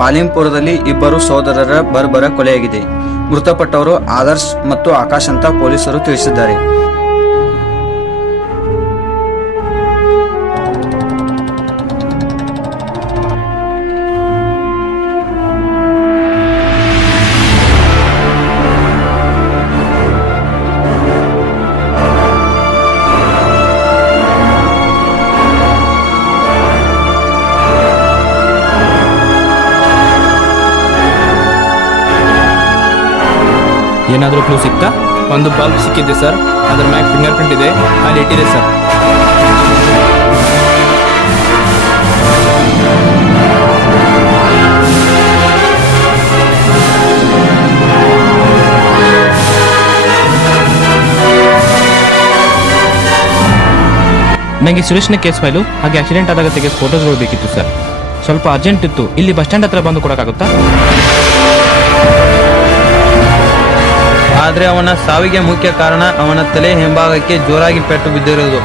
ಮಾಲಿಂಪುರದಲ್ಲಿ ಇಬ್ಬರು ಸಹೋದರರ ಬರ್ಬರ ಕೊಲೆಯಾಗಿದೆ. ಮೃತಪಟ್ಟವರು ಆದರ್ಶ್ ಮತ್ತು ಆಕಾಶ್ ಅಂತ ಪೊಲೀಸರು ತಿಳಿಸಿದ್ದಾರೆ. ಏನಾದರೂ ಕ್ಲೂ ಸಿಕ್ತಾ? ಒಂದು ಬಲ್ಬ್ ಸಿಕ್ಕಿದೆ ಸರ್, ಅದ್ರ ಮ್ಯಾಗ ಫಿಂಗರ್ ಪ್ರಿಂಟ್ ಇದೆ, ಅಲ್ಲಿ ಇಟ್ಟಿದೆ ಸರ್. ನನಗೆ ಸುರೇಶ್ನ ಕೇಸ್ ಫೈಲು ಹಾಗೆ ಆಕ್ಸಿಡೆಂಟ್ ಆದಾಗ ತೆಗೆದ ಫೋಟೋಸ್ಗಳು ಬೇಕಿತ್ತು ಸರ್. ಸ್ವಲ್ಪ ಅರ್ಜೆಂಟ್ ಇತ್ತು. ಇಲ್ಲಿ ಬಸ್ ಸ್ಟ್ಯಾಂಡ್ ಹತ್ರ ಬಂದು ಕೊಡೋಕ್ಕಾಗುತ್ತಾ? ಆದ್ರೆ ಅವನ ಸಾವಿಗೆ ಮುಖ್ಯ ಕಾರಣ ಅವನ ತಲೆ ಹಿಂಭಾಗಕ್ಕೆ ಜೋರಾಗಿ ಪೆಟ್ಟು ಬಿದ್ದಿರೋದು.